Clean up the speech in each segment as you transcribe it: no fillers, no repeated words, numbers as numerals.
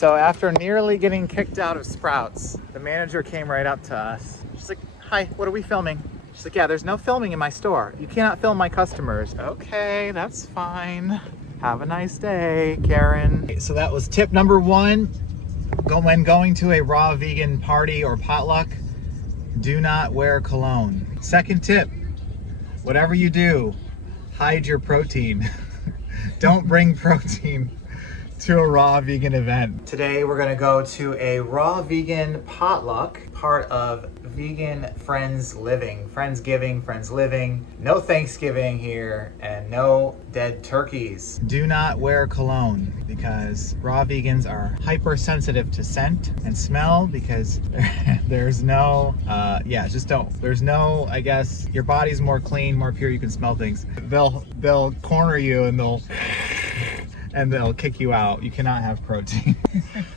So after nearly getting kicked out of Sprouts, the manager came right up to us. She's like, hi, what are we filming? She's like, yeah, there's no filming in my store. You cannot film my customers. Okay, that's fine. Have a nice day, Karen. So that was tip number 1. When going to a raw vegan party or potluck, do not wear cologne. Second tip, whatever you do, hide your protein. Don't bring protein to a raw vegan event. Today we're gonna go to a raw vegan potluck, part of Vegan Friends Living. Friendsgiving, Friends Living. No Thanksgiving here and no dead turkeys. Do not wear cologne because raw vegans are hypersensitive to scent and smell because there's no, just don't. There's no, I guess, your body's more clean, more pure, you can smell things. They'll corner you and they'll kick you out. You cannot have protein.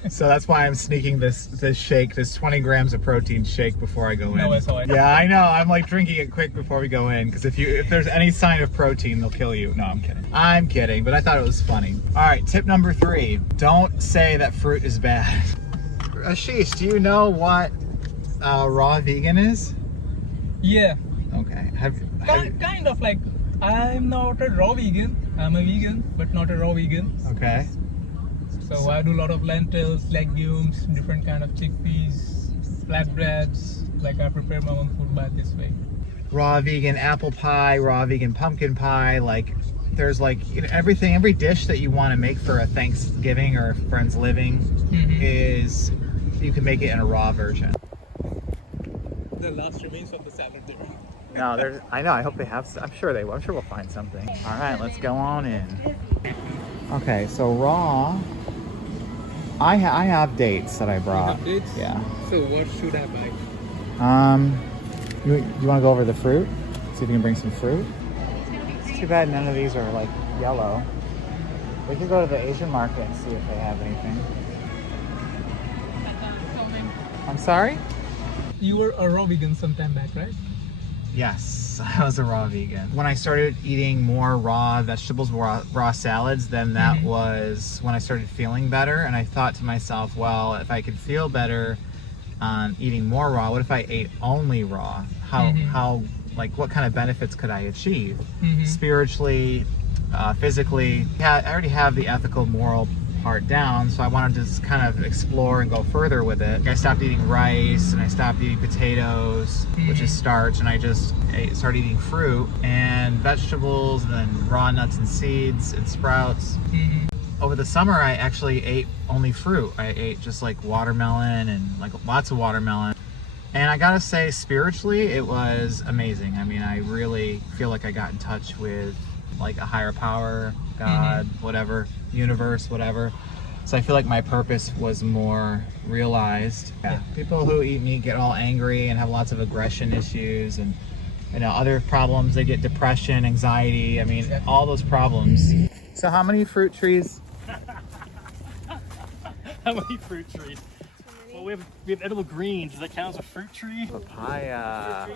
So that's why I'm sneaking this shake, this 20 grams of protein shake before I go in. No SOS. Yeah, I know. I'm like drinking it quick before we go in because if there's any sign of protein, they'll kill you. No, I'm kidding. I'm kidding, but I thought it was funny. All right, tip number 3. Don't say that fruit is bad. Ashish, do you know what raw vegan is? Yeah. Okay. Kind of like, I'm not a raw vegan. I'm a vegan, but not a raw vegan. Okay. So I do a lot of lentils, legumes, different kind of chickpeas, flatbreads. Like I prepare my own food by this way. Raw vegan apple pie, raw vegan pumpkin pie, like there's like everything, every dish that you want to make for a Thanksgiving or Friends Living is, you can make it in a raw version. The last remains of the salad there. No, I know, I hope they have, I'm sure they will. I'm sure we'll find something. All right, let's go on in. Okay, so raw, I have dates that I brought. You have dates? Yeah. So what should I buy? You want to go over the fruit? See if you can bring some fruit? It's too bad none of these are like yellow. We could go to the Asian market and see if they have anything. I'm sorry? You were a raw vegan some time back, right? Yes, I was a raw vegan. When I started eating more raw vegetables, raw salads, then that was when I started feeling better. And I thought to myself, well, if I could feel better on eating more raw, what if I ate only raw? How like what kind of benefits could I achieve? Spiritually, physically. I already have the ethical, moral part down, so I wanted to just kind of explore and go further with it. I stopped eating rice and I stopped eating potatoes, which is starch, and I just started eating fruit and vegetables and then raw nuts and seeds and sprouts. Over the summer I actually ate only fruit. I ate just like watermelon and like lots of watermelon. And I gotta say, spiritually it was amazing. I mean, I really feel like I got in touch with like a higher power, God, whatever, universe, whatever. So I feel like my purpose was more realized. Yeah. People who eat meat get all angry and have lots of aggression issues and other problems. They get depression, anxiety. I mean, all those problems. So how many fruit trees? How many fruit trees? Well, we have edible greens. Does that count as a fruit tree? Papaya.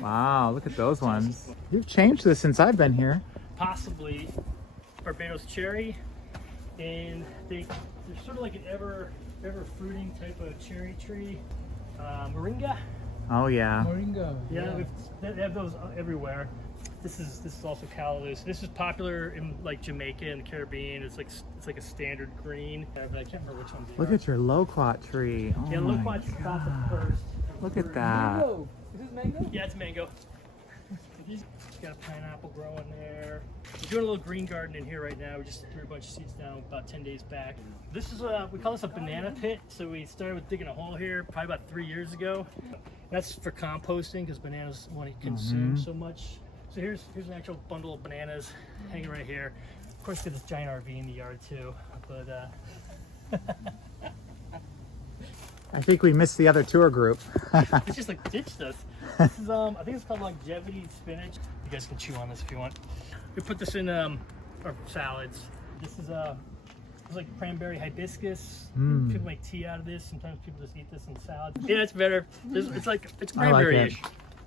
Wow, look at those ones. You've changed this since I've been here. Possibly Barbados cherry, and they're sort of like an ever fruiting type of cherry tree. Moringa. Oh yeah. Moringa. Yeah, they have those everywhere. This is also callaloo. This is popular in like Jamaica and the Caribbean. It's like a standard green, but I can't remember which one. Look at your loquat tree. Oh yeah, loquat's about the first. Look at that. Mango. Is this mango? Yeah, it's mango. He's got a pineapple growing there. We're doing a little green garden in here right now. We just threw a bunch of seeds down about 10 days back. This is we call this a banana pit. So we started with digging a hole here probably about 3 years ago. That's for composting because bananas want to consume so much. So here's an actual bundle of bananas hanging right here. Of course, got this giant RV in the yard too. But I think we missed the other tour group. it's just like ditch stuff. This is I think it's called longevity spinach. You guys can chew on this if you want. We put this in our salads. This is it's like cranberry hibiscus. People make tea out of this. Sometimes people just eat this in salad. Yeah, it's better. It's cranberry-ish.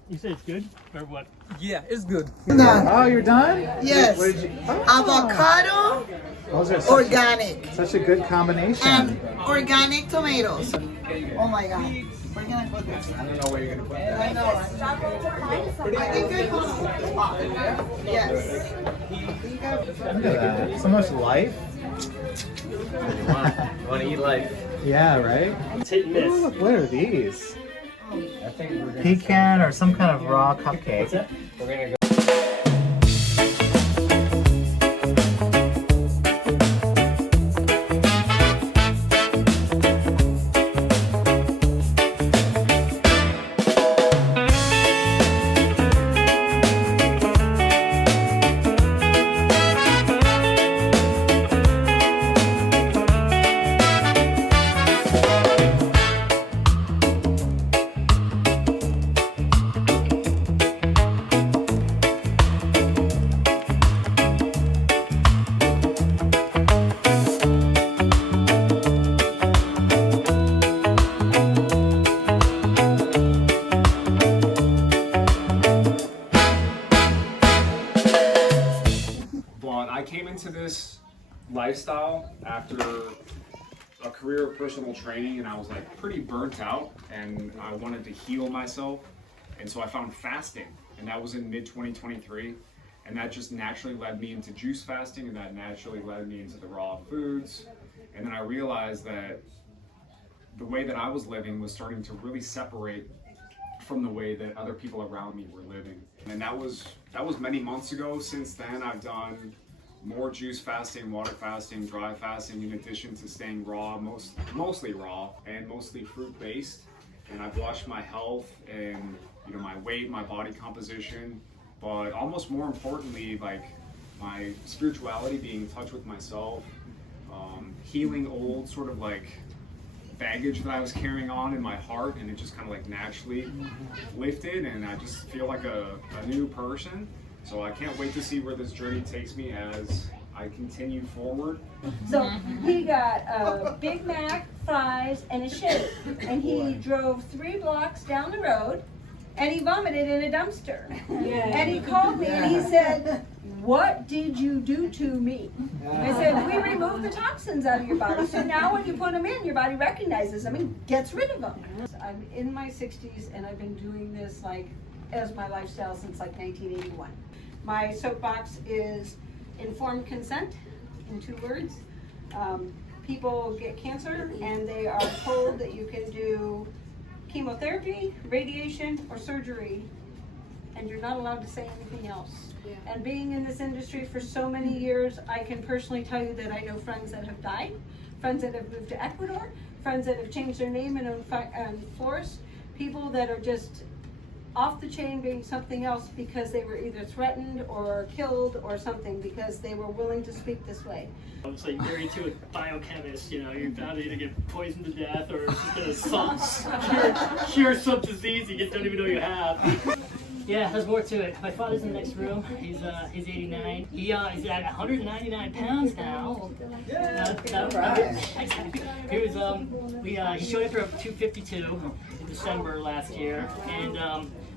You say it's good or what? Yeah, it's good. Oh, you're done? Yes. What did you- oh. Avocado, Those are organic, such a good combination. and organic tomatoes. Oh my God. We're gonna put this. I don't know where you're gonna put that. I know, right? I think I found this spot. Yes. Look at that. So much life. You want to eat life. Yeah, right? It's hit and miss. Ooh, look, what are these? Pecan or some kind of raw cupcake. We're gonna go. But I came into this lifestyle after a career of personal training, and I was like pretty burnt out, and I wanted to heal myself, and so I found fasting, and that was in mid 2023, and that just naturally led me into juice fasting, and that naturally led me into the raw foods, and then I realized that the way that I was living was starting to really separate from the way that other people around me were living. And that was many months ago. Since then, I've done more juice fasting, water fasting, dry fasting, in addition to staying raw, mostly raw and mostly fruit based. And I've watched my health and my weight, my body composition, but almost more importantly, like my spirituality, being in touch with myself, healing old sort of like baggage that I was carrying on in my heart, and it just kind of like naturally lifted, and I just feel like a new person. So I can't wait to see where this journey takes me as I continue forward. So he got a Big Mac, fries, and a shake, and he drove 3 blocks down the road, and he vomited in a dumpster. And he called me and he said, "What did you do to me?" I said, "We removed the toxins out of your body. So now when you put them in, your body recognizes them and gets rid of them." I'm in my 60s and I've been doing this like as my lifestyle since like 1981. My soapbox is informed consent, in 2 words. People get cancer and they are told that you can do chemotherapy, radiation, or surgery, and you're not allowed to say anything else. And being in this industry for so many years, I can personally tell you that I know friends that have died, friends that have moved to Ecuador, friends that have changed their name and own florists, people that are just off the chain being something else because they were either threatened or killed or something because they were willing to speak this way. It's like married to a biochemist, you're bound to either get poisoned to death or just gonna cure some disease you don't even know you have. Yeah, there's more to it. My father's in the next room. He's 89. He's at 199 pounds now. He was he showed up for 252 in December last year, and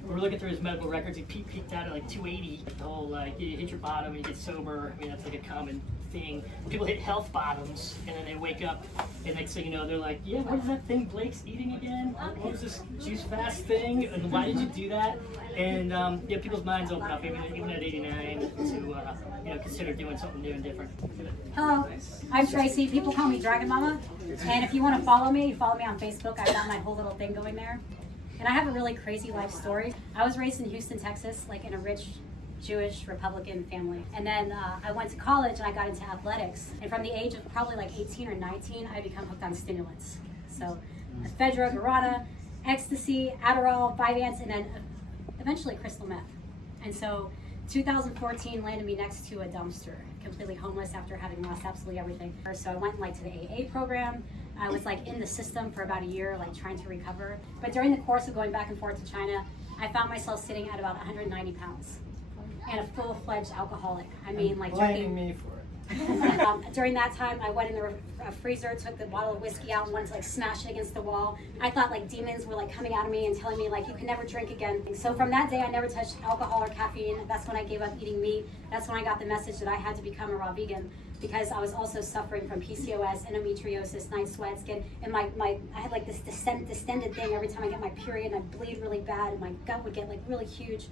we were looking through his medical records. He peaked out at like 280. The whole like you hit your bottom, you get sober. I mean that's like a common thing. People hit health bottoms and then they wake up and next thing you know they're like, yeah, what is that thing Blake's eating again? What was this juice fast thing? And why did you do that? And yeah, people's minds open up even at 89 to consider doing something new and different. Hello, I'm Tracy. People call me Dragon Mama. And if you want to follow me on Facebook. I've got my whole little thing going there. And I have a really crazy life story. I was raised in Houston, Texas, like in a rich Jewish Republican family. And then I went to college and I got into athletics. And from the age of probably like 18 or 19, I become hooked on stimulants. So ephedra, guarana, ecstasy, Adderall, Vyvanse, and then eventually crystal meth. And so 2014 landed me next to a dumpster, completely homeless after having lost absolutely everything. So I went like to the AA program. I was like in the system for about a year, like trying to recover. But during the course of going back and forth to China, I found myself sitting at about 190 pounds and a full-fledged alcoholic. I mean, like blaming me for it. During that time, I went in the freezer, took the bottle of whiskey out and wanted to like smash it against the wall. I thought like demons were like coming out of me and telling me like you can never drink again. So from that day, I never touched alcohol or caffeine. That's when I gave up eating meat. That's when I got the message that I had to become a raw vegan, because I was also suffering from PCOS, endometriosis, night sweats, and I had like this distended thing every time I get my period, and I bleed really bad, and my gut would get like really huge.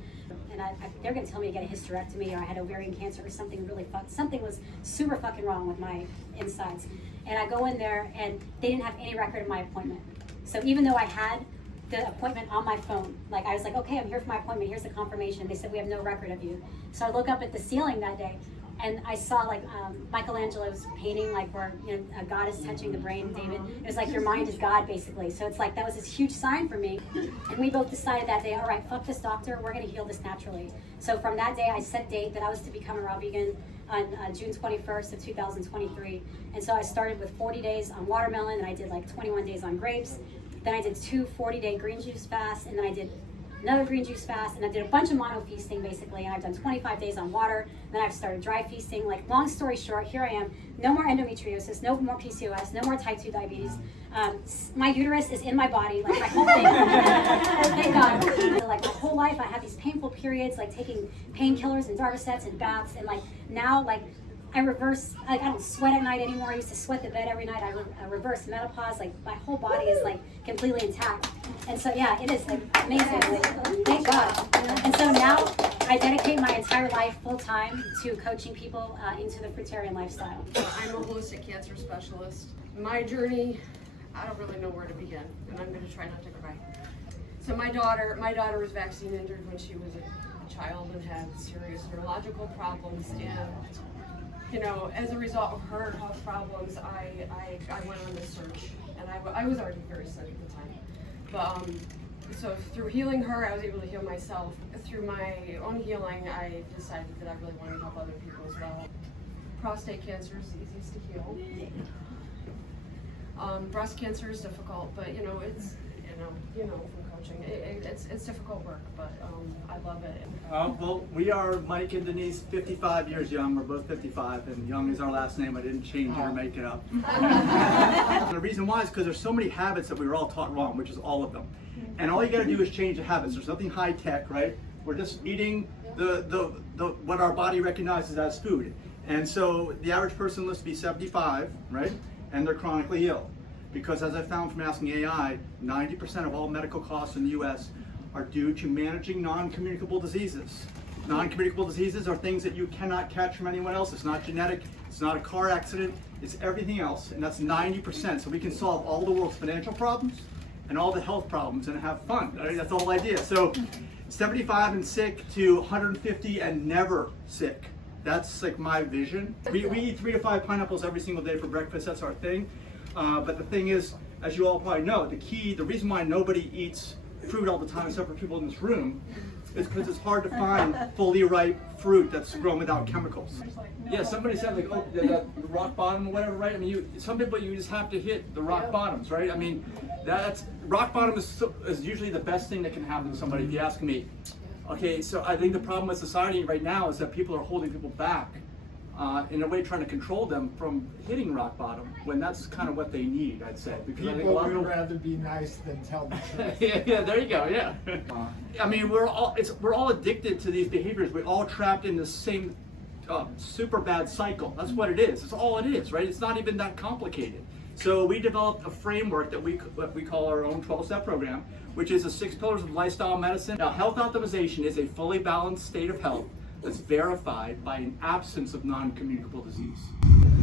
And they're gonna tell me to get a hysterectomy, or I had ovarian cancer, or something really something was super fucking wrong with my insides. And I go in there, and they didn't have any record of my appointment. So even though I had the appointment on my phone, like I was like, okay, I'm here for my appointment. Here's the confirmation. They said we have no record of you. So I look up at the ceiling that day, and I saw like Michelangelo's painting, like where a God is touching the brain, David. It was like your mind is God, basically. So it's like that was this huge sign for me. And we both decided that day, all right, fuck this doctor, we're gonna heal this naturally. So from that day, I set date that I was to become a raw vegan on June 21st of 2023. And so I started with 40 days on watermelon, and I did like 21 days on grapes. Then I did 2 40-day green juice fasts, and then I did another green juice fast, and I did a bunch of mono feasting basically, and I've done 25 days on water. Then I've started dry feasting. Like, long story short, here I am, no more endometriosis, no more PCOS, no more type 2 diabetes. My uterus is in my body, like my whole thing. Thank God. Like my whole life I had these painful periods, like taking painkillers and Darvocets and baths, and like now like I reverse, like I don't sweat at night anymore. I used to sweat the bed every night. I reverse menopause. Like my whole body is like completely intact. And so yeah, it is like amazing. Like, thank God. And so now I dedicate my entire life full time to coaching people into the fruitarian lifestyle. I'm a holistic cancer specialist. My journey, I don't really know where to begin, and I'm going to try not to cry. So my daughter was vaccine injured when she was a child and had serious neurological problems, and as a result of her health problems, I went on this search, and I was already very sick at the time. But so through healing her, I was able to heal myself. Through my own healing, I decided that I really wanted to help other people as well. Prostate cancer is the easiest to heal. Breast cancer is difficult, but it's from coaching, it's difficult work, but I love it. Well, we are Mike and Denise, 55 years young. We're both 55, and Young is our last name. I didn't change it or make it up. The reason why is because there's so many habits that we were all taught wrong, which is all of them. And all you got to do is change the habits. There's nothing high tech, right? We're just eating the what our body recognizes as food. And so the average person lives to be 75, right? And they're chronically ill. Because as I found from asking AI, 90% of all medical costs in the US are due to managing non-communicable diseases. Non-communicable diseases are things that you cannot catch from anyone else. It's not genetic, it's not a car accident, it's everything else, and that's 90%. So we can solve all the world's financial problems and all the health problems and have fun. I mean, that's the whole idea. So 75 and sick to 150 and never sick. That's like my vision. We eat 3 to 5 pineapples every single day for breakfast, that's our thing. But the thing is, as you all probably know, the reason why nobody eats fruit all the time except for people in this room is because it's hard to find fully ripe fruit that's grown without chemicals. Yeah, somebody said like, oh, the rock bottom or whatever, right? I mean, some people you just have to hit the rock bottoms, right? I mean, rock bottom is usually the best thing that can happen to somebody if you ask me. Okay, so I think the problem with society right now is that people are holding people back. In a way trying to control them from hitting rock bottom, when that's kind of what they need, I'd say. Because I think a lot of would rather be nice than tell the truth. yeah, there you go, yeah. I mean, we're all addicted to these behaviors. We're all trapped in the same super bad cycle. That's what it is. That's all it is, right? It's not even that complicated. So we developed a framework that we call our own 12-step program, which is the 6 pillars of lifestyle medicine. Now, health optimization is a fully balanced state of health that's verified by an absence of non-communicable disease.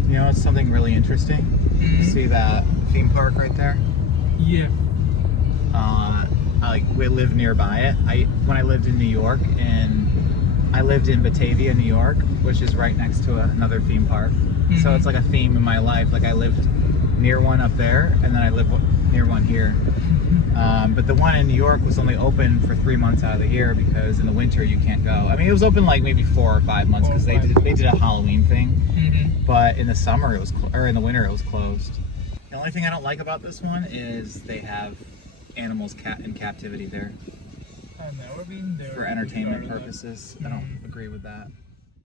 You know, it's something really interesting. You see that theme park right there? Yeah. We live nearby it. When I lived in New York, and I lived in Batavia, New York, which is right next to another theme park. So it's like a theme in my life. Like I lived near one up there, and then I live near one here. But the one in New York was only open for 3 months out of the year because in the winter you can't go. I mean, it was open like maybe 4 or 5 months because they did a Halloween thing. But in the summer it was, or in the winter it was closed. The only thing I don't like about this one is they have animals in captivity there. I've never been there. For entertainment purposes. I don't agree with that.